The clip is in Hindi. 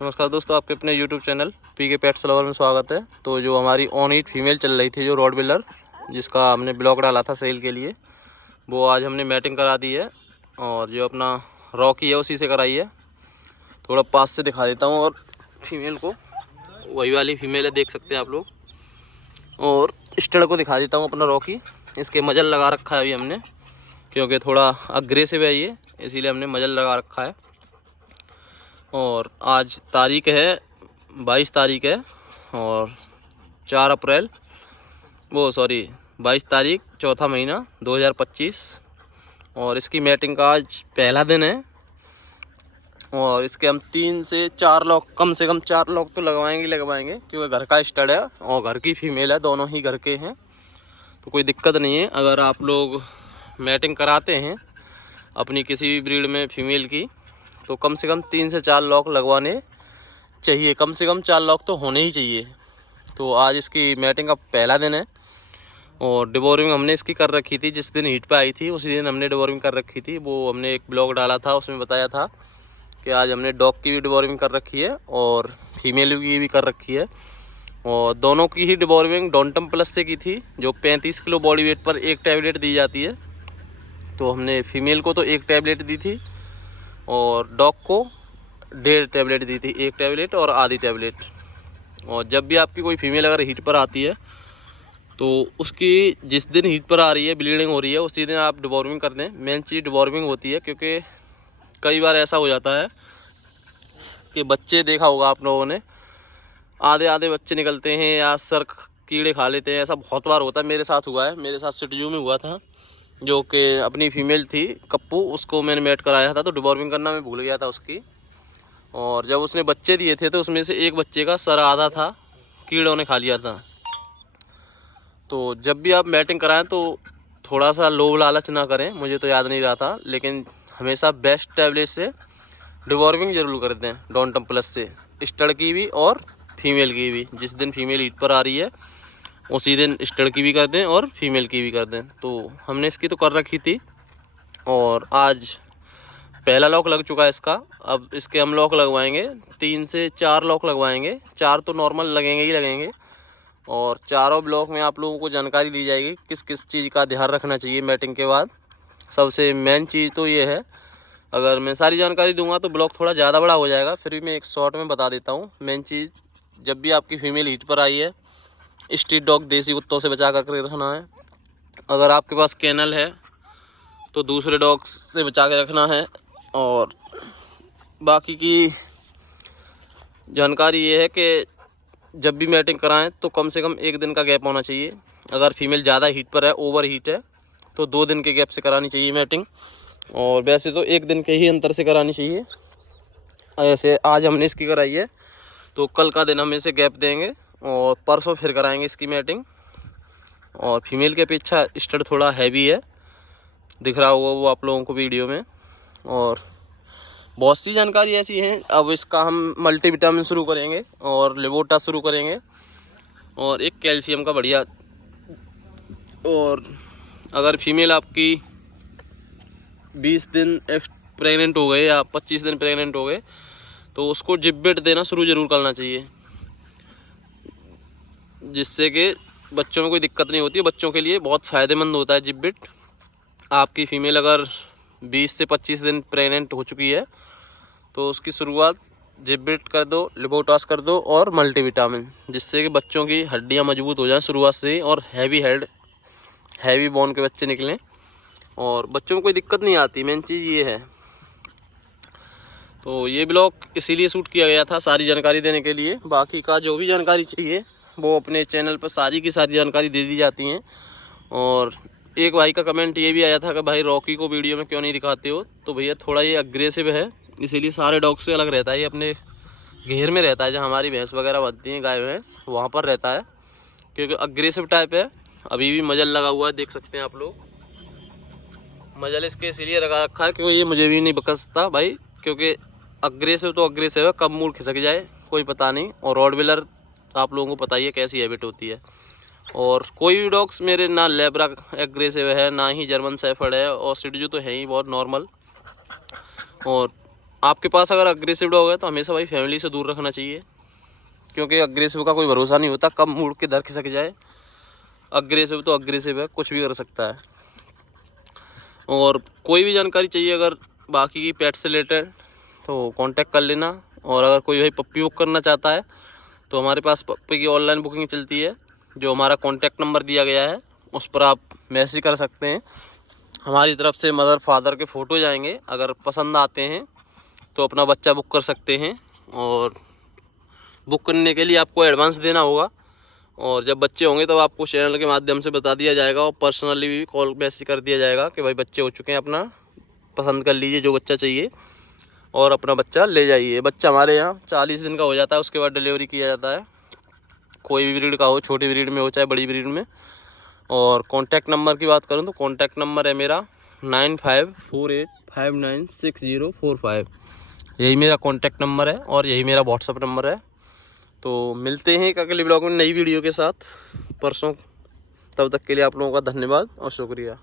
नमस्कार दोस्तों, आपके अपने YouTube channel PK pets lover में स्वागत है। तो जो हमारी ऑन ईट फीमेल चल रही थी, जो रॉडविलर, जिसका हमने ब्लॉक डाला था सेल के लिए, वो आज हमने मैटिंग करा दी है। और जो अपना रॉकी है उसी से कराई है। थोड़ा पास से दिखा देता हूँ और फीमेल को, वही वाली फीमेल है, देख सकते हैं आप लोग। और स्टड को दिखा देता हूँ अपना रॉकी। इसके मजल लगा रखा है अभी हमने, क्योंकि थोड़ा अग्रेसिव है ये, इसीलिए हमने मजल लगा रखा है। और आज तारीख है 22 तारीख है और 4 अप्रैल, 22 तारीख चौथा महीना 2025। और इसकी मैटिंग का आज पहला दिन है। और इसके हम 3 से 4 लॉक, कम से कम 4 लॉक तो लगवाएंगे, क्योंकि घर का स्टड है और घर की फीमेल है, दोनों ही घर के हैं, तो कोई दिक्कत नहीं है। अगर आप लोग मैटिंग कराते हैं अपनी किसी भी ब्रीड में फीमेल की, तो कम से कम 3 से 4 लॉक लगवाने चाहिए। कम से कम 4 लॉक तो होने ही चाहिए। तो आज इसकी मैटिंग का पहला दिन है। और डिवॉर्मिंग हमने इसकी कर रखी थी, जिस दिन हीट पे आई थी उसी दिन हमने डिवॉर्मिंग कर रखी थी। वो हमने एक ब्लॉग डाला था, उसमें बताया था कि आज हमने डॉग की भी डिवॉर्मिंग कर रखी है और फीमेल की भी कर रखी है। और दोनों की ही डिवॉर्मिंग डॉन्टम प्लस से की थी, जो 35 किलो बॉडी वेट पर एक टैबलेट दी जाती है। तो हमने फीमेल को तो एक टैबलेट दी थी और डॉग को 1.5 टैबलेट दी थी, एक टैबलेट और आधी टैबलेट। और जब भी आपकी कोई फीमेल अगर हीट पर आती है, तो उसकी जिस दिन हीट पर आ रही है, ब्लीडिंग हो रही है, उसी दिन आप डिवॉर्मिंग कर दें। मेन चीज़ डिवॉर्मिंग होती है, क्योंकि कई बार ऐसा हो जाता है कि बच्चे, देखा होगा आप लोगों ने, आधे आधे बच्चे निकलते हैं या सर कीड़े खा लेते हैं। ऐसा बहुत बार होता है, मेरे साथ हुआ है, मेरे साथ सिटीजू में हुआ था। जो कि अपनी फीमेल थी कप्पू, उसको मैंने मैट कराया था, तो डिवॉर्मिंग करना मैं भूल गया था उसकी। और जब उसने बच्चे दिए थे, तो उसमें से एक बच्चे का सर आधा था, कीड़ों ने खा लिया था। तो जब भी आप मैटिंग कराएं तो थोड़ा सा लोभ लालच ना करें। मुझे तो याद नहीं रहा था, लेकिन हमेशा बेस्ट टैबलेट से डिवॉर्मिंग जरूर कर दें, डॉन्टम प्लस से, स्टड की भी और फीमेल की भी। जिस दिन फीमेल हीट पर आ रही है उसी दिन स्टड की भी कर दें और फीमेल की भी कर दें। तो हमने इसकी तो कर रखी थी और आज पहला लॉक लग चुका है इसका। अब इसके हम लॉक लगवाएंगे, 3 से 4 लॉक लगवाएंगे। 4 तो नॉर्मल लगेंगे ही लगेंगे। और चारों ब्लॉक में आप लोगों को जानकारी दी जाएगी किस किस चीज़ का ध्यान रखना चाहिए मैटिंग के बाद। सबसे मेन चीज़ तो ये है, अगर मैं सारी जानकारी दूंगा तो ब्लॉक थोड़ा ज़्यादा बड़ा हो जाएगा, फिर भी मैं एक शॉर्ट में बता देता हूँ। मेन चीज़, जब भी आपकी फीमेल हीट पर आई है, स्ट्रीट डॉग देसी कुत्तों से बचा कर रखना है। अगर आपके पास केनल है तो दूसरे डॉग से बचा के रखना है। और बाकी की जानकारी ये है कि जब भी मैटिंग कराएं तो कम से कम 1 दिन का गैप होना चाहिए। अगर फीमेल ज़्यादा हीट पर है, ओवर हीट है, तो 2 दिन के गैप से करानी चाहिए मैटिंग। और वैसे तो 1 दिन के ही अंतर से करानी चाहिए। ऐसे आज हमने इसकी कराई है, तो कल का दिन हम इसे गैप देंगे और परसों फिर कराएंगे इसकी मैटिंग। और फीमेल के अपेक्षा स्टड थोड़ा हैवी है, दिख रहा होगा वो आप लोगों को वीडियो में। और बहुत सी जानकारी ऐसी है। अब इसका हम मल्टीविटामिन शुरू करेंगे और लिवोटा शुरू करेंगे और एक कैल्शियम का बढ़िया। और अगर फीमेल आपकी 20 दिन प्रेग्नेंट हो गए या 25 दिन प्रेग्नेंट हो गए, तो उसको जिब्बेट देना शुरू जरूर करना चाहिए, जिससे कि बच्चों में कोई दिक्कत नहीं होती है। बच्चों के लिए बहुत फ़ायदेमंद होता है जिब्बेट। आपकी फ़ीमेल अगर 20 से 25 दिन प्रेग्नेंट हो चुकी है, तो उसकी शुरुआत जिब्बेट कर दो, लिबोटास कर दो और मल्टीविटामिन, जिससे कि बच्चों की हड्डियां मजबूत हो जाएं शुरुआत से ही, और हैवी हेड, हैवी बोन के बच्चे निकलें और बच्चों में कोई दिक्कत नहीं आती। मेन चीज़ ये है। तो ये ब्लॉग इसीलिए शूट किया गया था, सारी जानकारी देने के लिए। बाकी का जो भी जानकारी चाहिए वो अपने चैनल पर सारी की सारी जानकारी दे दी जाती हैं। और एक भाई का कमेंट ये भी आया था कि भाई रॉकी को वीडियो में क्यों नहीं दिखाते हो। तो भैया थोड़ा ये अग्रेसिव है, इसीलिए सारे डॉग से अलग रहता है। ये अपने घेर में रहता है, जहाँ हमारी भैंस वगैरह बनती हैं, गाय भैंस, वहाँ पर रहता है, क्योंकि अग्रेसिव टाइप है। अभी भी मजल लगा हुआ है, देख सकते हैं आप लोग। मजल इसके इसीलिए लगा रखा है क्योंकि ये मुझे भी नहीं बकसता भाई, क्योंकि अग्रेसिव तो अग्रेसिव है, कब मूड खिसक जाए कोई पता नहीं। और रॉडविलर आप लोगों को पता ही है कैसी हैबिट होती है। और कोई भी डॉग्स मेरे, ना लेब्रा एग्रेसिव है, ना ही जर्मन शेफर्ड है, और सिटजू तो है ही बहुत नॉर्मल। और आपके पास अगर अग्रेसिव डॉग है तो हमेशा भाई फैमिली से दूर रखना चाहिए, क्योंकि अग्रेसिव का कोई भरोसा नहीं होता, कब मुड़ के दर खिसक जाए। अग्रेसिव तो अग्रेसिव है, कुछ भी कर सकता है। और कोई भी जानकारी चाहिए अगर बाकी की पेट से रिलेटेड तो कांटेक्ट कर लेना। और अगर कोई भाई पप्पी बुक करना चाहता है तो हमारे पास पप्पी की ऑनलाइन बुकिंग चलती है, जो हमारा कांटेक्ट नंबर दिया गया है उस पर आप मैसेज कर सकते हैं। हमारी तरफ से मदर फादर के फ़ोटो जाएंगे, अगर पसंद आते हैं तो अपना बच्चा बुक कर सकते हैं। और बुक करने के लिए आपको एडवांस देना होगा, और जब बच्चे होंगे तब आपको चैनल के माध्यम से बता दिया जाएगा और पर्सनली भी कॉल मैसेज कर दिया जाएगा कि भाई बच्चे हो चुके हैं, अपना पसंद कर लीजिए जो बच्चा चाहिए और अपना बच्चा ले जाइए। बच्चा हमारे यहाँ 40 दिन का हो जाता है, उसके बाद डिलीवरी किया जाता है। कोई भी ब्रीड का हो, छोटी ब्रीड में हो चाहे बड़ी ब्रीड में। और कॉन्टैक्ट नंबर की बात करूँ तो कॉन्टैक्ट नंबर है मेरा 9548596045। यही मेरा कॉन्टैक्ट नंबर है और यही मेरा व्हाट्सअप नंबर है। तो मिलते हैं एक अगले ब्लॉग में नई वीडियो के साथ परसों। तब तक के लिए आप लोगों का धन्यवाद और शुक्रिया।